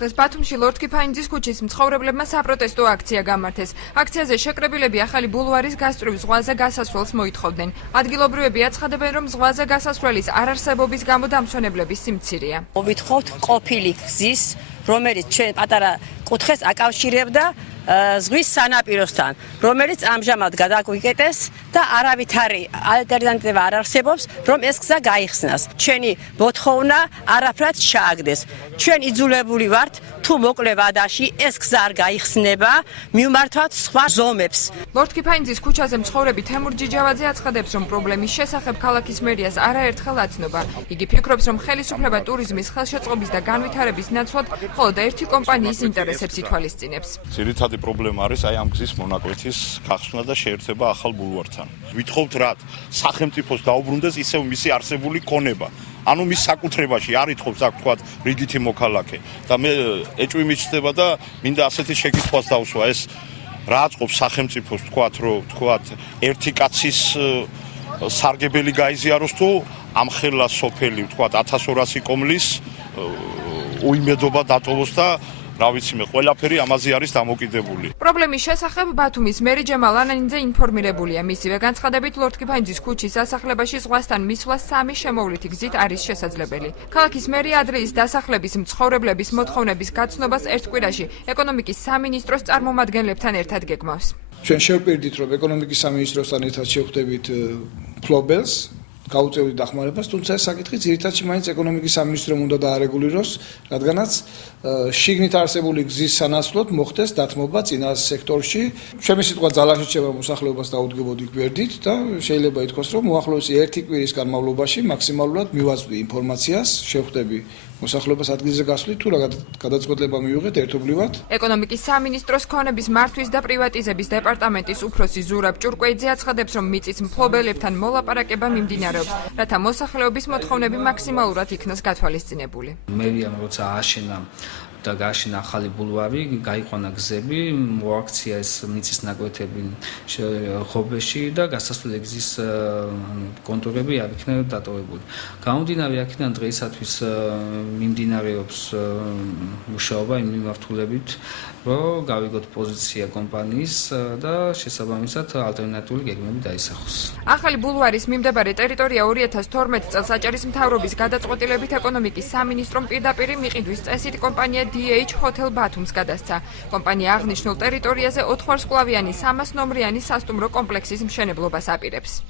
დღეს ბათუმში ლორდ კიფაინძის ქუჩის მცხოვრებლებმა საპროტესტო აქცია გამართეს. აქციაზე შეკრებილები ახალი ბულვარის გასწვრივ ზღვაზე გასასვლელს მოითხოვდნენ. ადგილობრივები აცხადებენ, რომ ზღვაზე გასასვლელის არარსებობის გამო დამსვენებლების სიმცირეა. ვითხოვთ ყოფილი გზის, რომელიც ჩვენ პატარა კუთხეს აკავშირებდა ზღვის სანაპიროსთან, რომელიც ამჟამად გადაგვიკეტეს და არავითარი ალტერნატივა არ არსებობს, რომ ეს გზა გაიხსნას. ჩვენი მოთხოვნა არაფრად ჩააგდეს. ჩვენ იძულებული ვართ, თუ მოკლე ვადაში ეს გზა არ გაიხსნება, მივმართვათ სხვა ზომებს. ლორდ კიფაინძის ქუჩაზე მცხოვრები თემურ ჯიჯავაძე აცხადებს, რომ პრობლემის შესახებ ქალაქის მერიას არაერთხელ აცნობა. იგი ფიქრობს, რომ ხელისუფლება ტურიზმის ხელშეწყობის და განვითარების ნაცვლად მხოლოდ ერთი კომპანიის ინტერესებს ითვალისწინებს. ძირითადი პრობლემა არის აი ამ გზის მონაკვეთის გახსნა და შეერთება ახალ ბულვართან. ვითხოვთ რა სახელმწიფოს დაუბრუნდეს ისევ მისი არსებული ქონება. ანუ მის საკუთრებაში არ ითხოვს აქ თქვა რიგითი მოქალაქე და მე ეჭვი მიჩნდება და მინდა ასეთი შეკითხვას დავსვა ეს რა აწყობს სახელმწიფოს თქვა ერთი კაცის სარგებელი გაიზიაროს თუ ამხელა სოფელი თქვა 1200 კომლის უიმედობა დატოვოს და რა ვიცი მე ყველაფერი ამაზე არის დამოკიდებული. პრობლემის შესახებ ბათუმის მერი ჯემალ ანანიძე ინფორმირებულია. მისივე განცხადებით ლორდ კიფაინძის ქუჩის დასახლებაში ზღვასთან მისვლა 3 შემოვლითი გზით არის შესაძლებელი. ქალაქის მერი ადრეის დასახლების მცხოვრებლების მოთხოვნების გაცნობას ერთ კვირაში ეკონომიკის სამინისტროს წარმომადგენლებთან ერთად გეგმავს. ჩვენ შევპირდით, რომ ეკონომიკის სამინისტროსთან ერთად შევხვდებით ფლობელს გაუწევთ დახმარებას, თუმცა ეს საკითხი ძირითადად მაინც ეკონომიკის სამინისტრომ უნდა დაარეგულიროს, რადგანაც შიგნით არსებული გზის სანაცვლოდ მოხდეს დათმობა წინა სექტორში. ჩემი სიტყვა ძალაში რჩება მოსახლეობას დაუდგებოდი გვერდით და შეიძლება ითქვას, რომ უახლოესი ერთი კვირის განმავლობაში მაქსიმალურად მივაწვდი ინფორმაციას, შევხვდები მოსახლეობას ადგილზე გასვლით თუ რა გადაწყვეტილება მივიღეთ ერთობლივად. ეკონომიკის სამინისტროს ქონების მართვის და პრივატიზების დეპარტამენტის უფროსი ზურაბ ჭურკვეიძე აცხადებს, რომ მიწის მფლობელებთან მოლაპარაკება მიმდინარეობს, რათა მოსახლეობის მოთხოვნები მაქსიმალურად იქნას გათვალისწინებული. მერიამ როცა აშენა და გააშენა ახალი ბულვარი, გაიყვანა გზები, მოაქცია ეს მიწის ნაკვეთები ხობეში და გასასვლელი გზის კონტურები არ იქნა დატოვებული. გამომდინარე აქედან დღეისათვის მიმდინარეობს მუშაობა იმ მიმართულებით, რომ გავიგოთ პოზიცია კომპანიის და შესაბამისად ალტერნატიული გეგმები დაისახოს. ახალი ბულვარის მიმდებარე ტერიტორია 2012 წელს აჭარის მთავრობის გადაწყვეტილებით ეკონომიკის სამინისტრომ პირდაპირ მიყიდვის წესით კომპანია DH Hotel Batum's გადასცა. კომპანია აღნიშნულ ტერიტორიაზე 4 ვარსკვლავიანი 300 ნომრიანი სასტუმრო კომპლექსის მშენებლობას აპირებს.